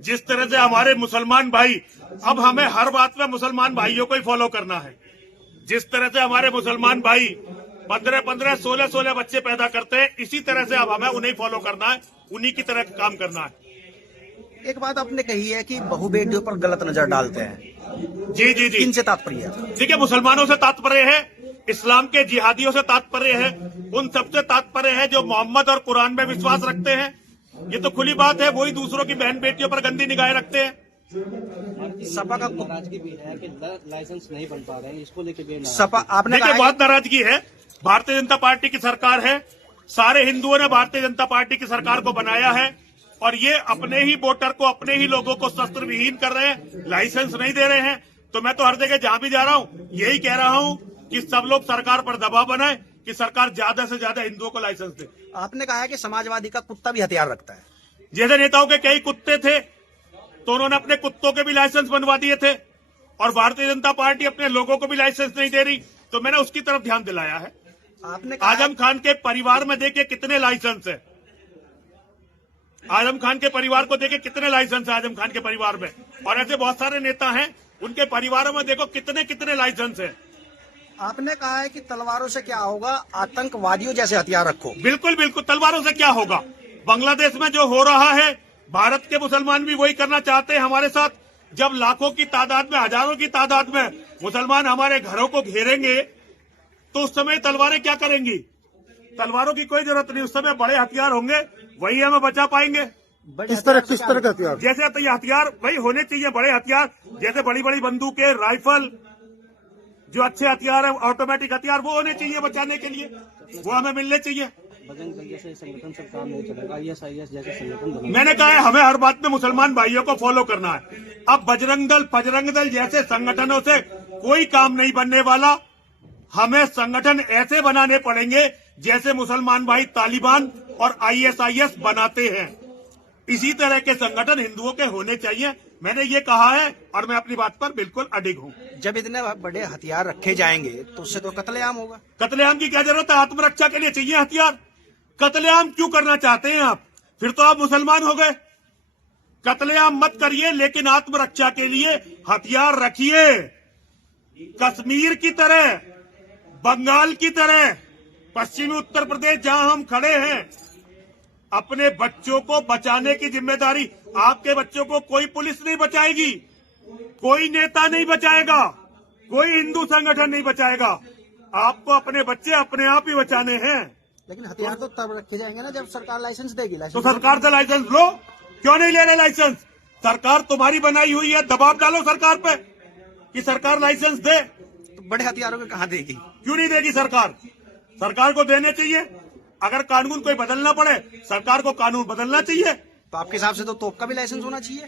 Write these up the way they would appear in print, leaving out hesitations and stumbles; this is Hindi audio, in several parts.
जिस तरह से हमारे मुसलमान भाई, अब हमें हर बात में मुसलमान भाइयों को ही फॉलो करना है। जिस तरह से हमारे मुसलमान भाई 15-15, 16-16 बच्चे पैदा करते हैं, इसी तरह से अब हमें उन्हें फॉलो करना है, उन्हीं की तरह काम करना है। एक बात आपने कही है कि बहु बेटियों पर गलत नजर डालते हैं। जी जी जी, इनसे तात्पर्य है? देखिए, मुसलमानों से तात्पर्य है, इस्लाम के जिहादियों से तात्पर्य है, उन सबसे तात्पर्य है जो मोहम्मद और कुरान में विश्वास रखते हैं। ये तो खुली बात है, वही दूसरों की बहन बेटियों पर गंदी निगाहें रखते हैं। सपा का नाराजगी भी है कि लाइसेंस नहीं बन पा रहे हैं, इसको लेकर भी सपा आपने देखिए, कहा बहुत नाराजगी है। भारतीय जनता पार्टी की सरकार है, सारे हिंदुओं ने भारतीय जनता पार्टी की सरकार को बनाया है, और ये अपने ही वोटर को, अपने ही लोगों को शस्त्र विहीन कर रहे हैं, लाइसेंस नहीं दे रहे हैं। तो मैं तो हर जगह जहां भी जा रहा हूं यही कह रहा हूं कि सब लोग सरकार पर दबाव बनाए कि सरकार ज्यादा से ज्यादा हिंदुओं को लाइसेंस दे। आपने कहा है कि समाजवादी का कुत्ता भी हथियार रखता है। जैसे नेताओं के कई कुत्ते थे तो उन्होंने अपने कुत्तों के भी लाइसेंस बनवा दिए थे, और भारतीय जनता पार्टी अपने लोगों को भी लाइसेंस नहीं दे रही, तो मैंने उसकी तरफ ध्यान दिलाया है। आपने आजम खान के परिवार में देखिए कितने लाइसेंस है, आजम खान के परिवार को देखिए कितने लाइसेंस है आजम खान के परिवार में, और ऐसे बहुत सारे नेता हैं उनके परिवारों में देखो कितने कितने लाइसेंस है। आपने कहा है कि तलवारों से क्या होगा, आतंकवादियों जैसे हथियार रखो। बिल्कुल बिल्कुल, तलवारों से क्या होगा। बांग्लादेश में जो हो रहा है, भारत के मुसलमान भी वही करना चाहते हैं हमारे साथ। जब लाखों की तादाद में, हजारों की तादाद में मुसलमान हमारे घरों को घेरेंगे तो उस समय तलवारें क्या करेंगी। तलवारों की कोई जरूरत नहीं, उस समय बड़े हथियार होंगे, वही हमें बचा पाएंगे। किस तरह का हथियार? जैसे तो ये हथियार वही होने चाहिए, बड़े हथियार, जैसे बड़ी बड़ी बंदूकें, राइफल, जो अच्छे हथियार है, ऑटोमेटिक हथियार, वो होने चाहिए बचाने के लिए, वो हमें मिलने चाहिए। बजरंग दल जैसे संगठन से काम नहीं चलेगा, ISIS जैसे संगठन बना। मैंने कहा है हमें हर बात में मुसलमान भाइयों को फॉलो करना है। अब बजरंग दल जैसे संगठनों से कोई काम नहीं बनने वाला, हमें संगठन ऐसे बनाने पड़ेंगे जैसे मुसलमान भाई तालिबान और ISIS बनाते हैं। इसी तरह के संगठन हिंदुओं के होने चाहिए, मैंने ये कहा है, और मैं अपनी बात पर बिल्कुल अडिग हूँ। जब इतने बड़े हथियार रखे जाएंगे तो उससे तो कत्लेआम होगा। कत्लेआम की क्या जरूरत है, आत्मरक्षा के लिए चाहिए हथियार। कत्लेआम क्यों करना चाहते हैं आप, फिर तो आप मुसलमान हो गए। कत्लेआम मत करिए, लेकिन आत्मरक्षा के लिए हथियार रखिए। कश्मीर की तरह, बंगाल की तरह, पश्चिमी उत्तर प्रदेश जहां हम खड़े हैं, अपने बच्चों को बचाने की जिम्मेदारी, आपके बच्चों को कोई पुलिस नहीं बचाएगी, कोई नेता नहीं बचाएगा, कोई हिंदू संगठन नहीं बचाएगा। आपको अपने बच्चे अपने आप ही बचाने हैं। लेकिन हथियार तो तब रखे जाएंगे ना जब सरकार लाइसेंस देगी। तो सरकार से लाइसेंस लो, क्यों नहीं ले रहे लाइसेंस। सरकार तुम्हारी बनाई हुई है, दबाव डालो सरकार पे कि सरकार लाइसेंस दे। तो बड़े हथियारों के कहाँ देगी? क्यों नहीं देगी सरकार, सरकार को देने चाहिए। अगर कानून कोई बदलना पड़े, सरकार को कानून बदलना चाहिए। तो आपके हिसाब से तो तोप का भी लाइसेंस होना चाहिए।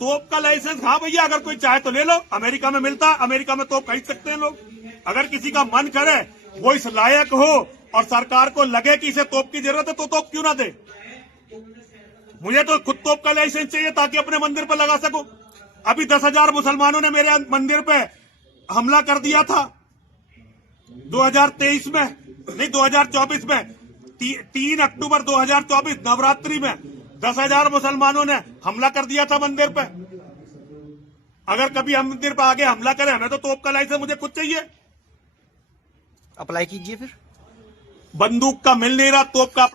तोप का लाइसेंस, हाँ भैया, अगर कोई चाहे तो ले लो, अमेरिका में मिलता है, अमेरिका में तोप खरीद सकते हैं लोग। अगर किसी का मन करे, वो इस लायक हो और सरकार को लगे कि इसे तोप की जरूरत है, तो तोप क्यों ना दे। मुझे तो खुद तोप का लाइसेंस चाहिए ताकि अपने मंदिर पर लगा सकूं। अभी 10,000 मुसलमानों ने मेरे मंदिर पे हमला कर दिया था 2023 में, नहीं 2024 में, 3 अक्टूबर 2024 नवरात्रि में 10,000 मुसलमानों ने हमला कर दिया था मंदिर पे। अगर कभी हम मंदिर पे आगे हमला करें, हमें तो तोप का लाइसेंस मुझे खुद चाहिए। अप्लाई कीजिए फिर। बंदूक का मिल नहीं रहा, तोप का